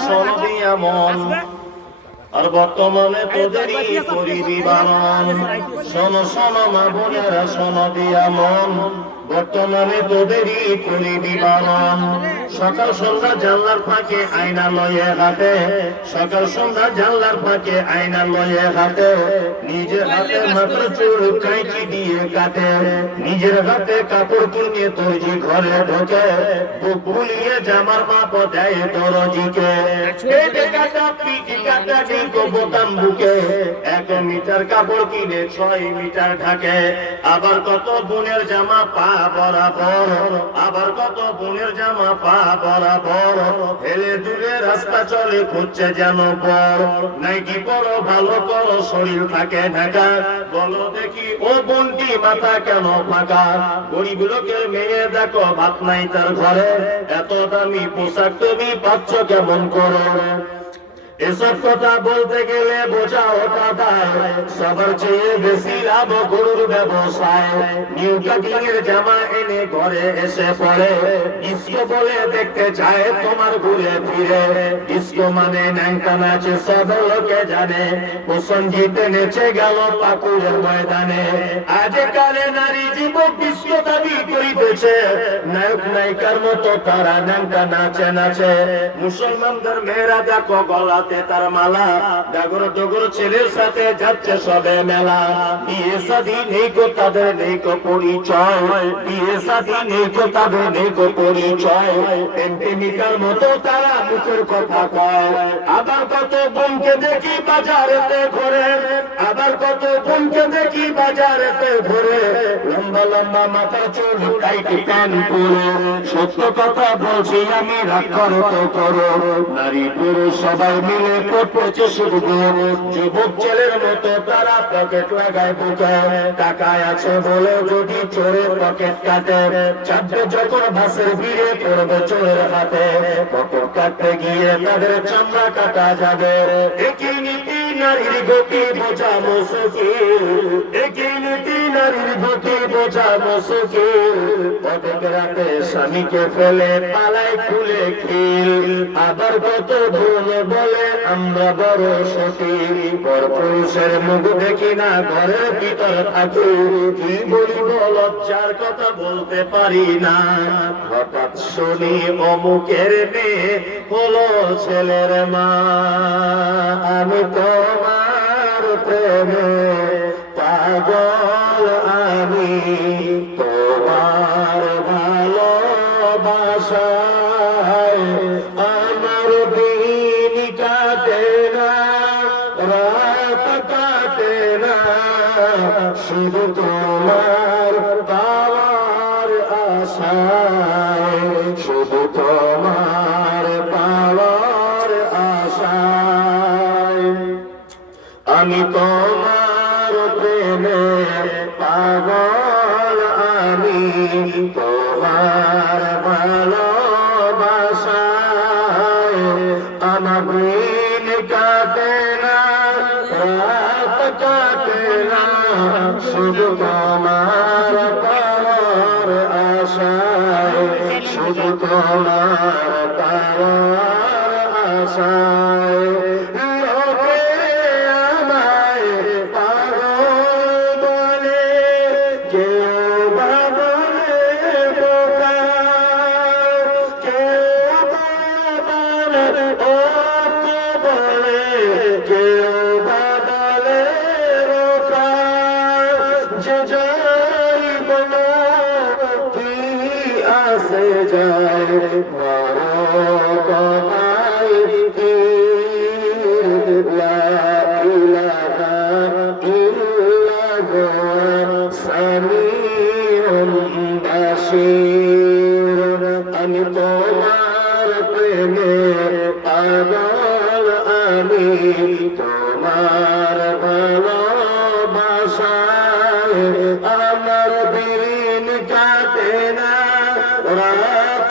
সনদিয়া মন আর বর্তমানে তোদেরই করিবি বারণ। শোনো শোনো মা বোনেরা, সনদিয়া মন বর্তমানে তোদেরই করিবি বারণ। সকাল সন্ধ্যা জানলার ফাঁকে আয়না লয়ে হাতে, সকাল সন্ধ্যা জানলার ফাঁকে আয়না লয়ে হাতে, নিজের হাতে মাত্র চুল কাঁচি দিয়ে কাটে, নিজের হাতে কাপড় কিনে দর্জি ঘরে ঢোকে, বুক ফুলিয়ে জামার মাপ দেয় দরজিকে, পেটে কাটা পিঠে কাটা ডিগো বোতাম বুকে, 1 মিটার কাপড় কিনে 6 মিটার ঢাকে। আবার কত বোনের জামা পা বরাবর, আবার কত বোনের জামা পা বরাবর, হেলে দূরে রাস্তা চলে খুঁজছে যেন বর। নাইটি পরো ভালো করো শরীর থাকে ঢাকা, বলো দেখি ও বোনটি মাথা কেন ফাঁকা। গরিব লোকের মেয়ে দেখো ভাত নাই তার ঘরে, এত দামি পোশাক তুমি পাচ্ছ কেমন করে। এসব কথা বলতে গেলে বোঝা ওটা দায়, সবার চেয়ে বেশি লাভ গরুর ব্যবসায়। নিউ কাটিং এর জামা এনে ঘরে এসে পড়ে, ডিস্কো বলে দেখতে চায় তোমার ঘুরে ফিরে। ডিস্কো মানে ন্যাংটা নাচ সব লোকে জানে, প্রসঞ্জিতে নেচে গেল পাকুড়ের ময়দানে। আজকালে নারী যুবক ডিস্কো দাবি করিতেছে, নায়ক নায়িকার মতো তারা ন্যাংটা নাচে নাচে। মুসলমানদের মেয়েরা দেখো গলা তার মালা, ডাগর ডগর ছেলের সাথে যাচ্ছে সবে মেলা। বিয়ে শাদী নেই গো তাদের, নেই গো পরিচয়, বিয়ে শাদী নেই গো তাদের, নেই গো পরিচয়। প্রেমিকার মতো তারা মুখের কথা কয়। আবার কত বোনকে দেখি বাজারেতে ঘুরে, আবার কত বোনকে দেখি বাজারেতে ঘুরে, লম্বা লম্বা মাথা চুল টাইট প্যান্ট পরে। সত্য কথা বলছি আমি, রাগ করো তো করো, নারী পুরুষ সবাই মিলে করতেছে শুধু। যুবক ছেলের মতো তারা পকেট লাগায় বুকে, টাকায় আছে বলে যদি চোরের পকেট কাটে, চাপবে যখন বাসের ভিড়ে পড়বে চোরের হাতে, পকেট কাটতে গিয়ে তাদের চামড়া কাটা যাবে। একই নীতি নারীর গতি বোঝা মুশকিল, একই নীতি নারীর গতি বোঝা মুশকিল। পকেট রাতে স্বামীকে ফেলে পালায় খুলে খিল, আবার কত ভুল বলে আমরা বড় সতী। পরপুরুষের মুখ দেখি না ঘরের ভিতর থাকি, কি বলিব লজ্জার কথা বলতে পারি না। হঠাৎ শুনি অমুকের মেয়ে হলো ছেলের মা, আমি তোমার প্রেমে পাগল, আমি তোমার ভালোবাসায় আমার দিন কাটে না, রাত কাটে না, শুধু তোমার পাওয়ার আশায়, শুধু তোমার পাওয়ার আশায়। আমি তোমার প্রেমে পাগল, আমি তোমার ভালোবাসায় আমার দিন কাটে না, রাত কাটে না, শুধু তোমার পাওয়ার আশায়, শুধু তোমার পাওয়ার আশায়। লোকে আমায় পাগল বলে, কেউ বা বলে বোকা, কেউ বা বলে অজ্ঞ বলে, কেউ বা বলে রোকা। যে যাই বলো কি আসে যায়, বড় কথাই কি লা ইলাহা ইল্লাল্লাহ সামিউন বাসীর। আমি তোমার প্রেমে পাগল, আমি তোমার ভালোবাসায়